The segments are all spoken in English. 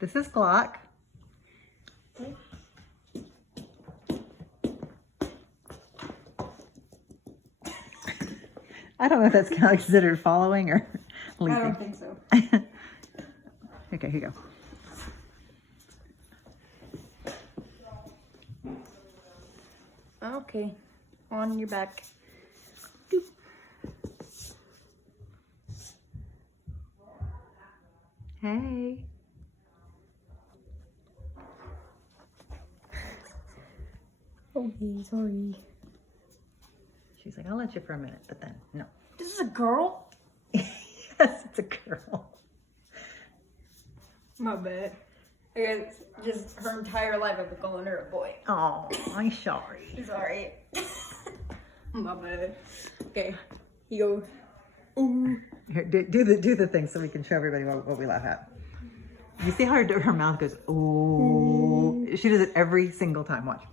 This is Glock. I don't know if that's kind of considered following or leaping. I don't think so. Okay, here you go. Okay, on your back. Hey. Okay, sorry. She's like, I'll let you for a minute, but then no. This is a girl? Yes, it's a girl. My bad. I guess just her entire life I've been calling her a boy. Oh, I'm sorry. Sorry. My bad. Okay, you go. Ooh. Here, do the thing so we can show everybody what we laugh at. You see how her mouth goes, ooh. She does it every single time. Watch.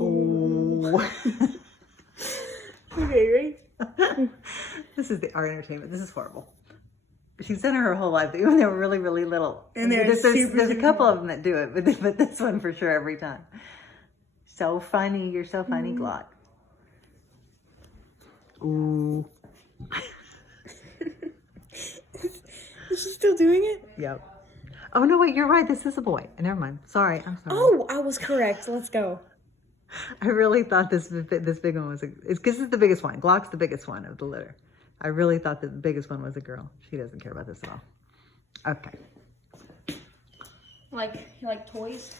Ooh. Okay, ready? This is our entertainment. This is horrible. She's done it her whole life, even when they were really, really little. And there's a couple of them that do it, but this one for sure every time. So funny. You're so funny, Glock. Ooh. Is she still doing it? Yep. Oh, no, wait, you're right. This is a boy. Never mind. Sorry. I'm sorry. Oh, I was correct. Let's go. I really thought this big one was it's because it's the biggest one. Glock's the biggest one of the litter. I really thought that the biggest one was a girl. She doesn't care about this at all. Okay. Like toys?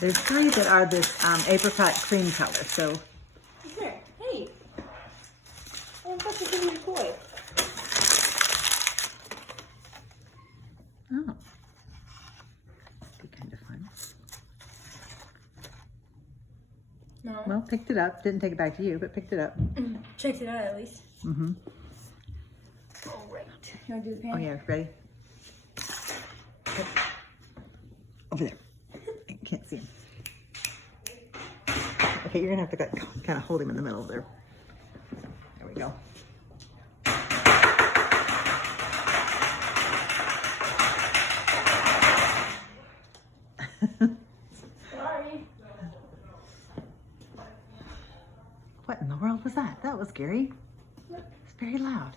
There's 3 that are this apricot cream color. So Here, hey. I'm about to give you a toy. oh, be kind of fun. No. Well, picked it up. Didn't take it back to you, but picked it up. Checked it out at least. Mm-hmm. All right. You want to do the pan? Oh yeah, ready? Over there. I can't see him. Okay, you're gonna have to kind of hold him in the middle there. There we go. Sorry. What in the world was that? That was scary. It's very loud.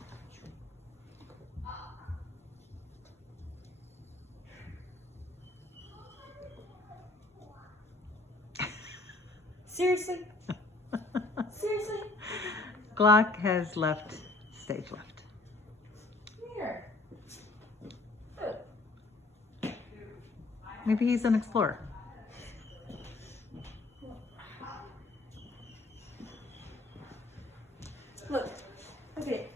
Seriously? Seriously? Glock has left stage left. Here. Look. Maybe he's an explorer. Look. Look at it.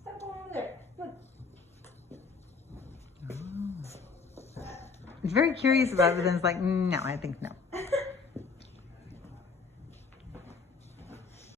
Stop going over there. Look. He's very curious about it, but then it's like, no, I think no.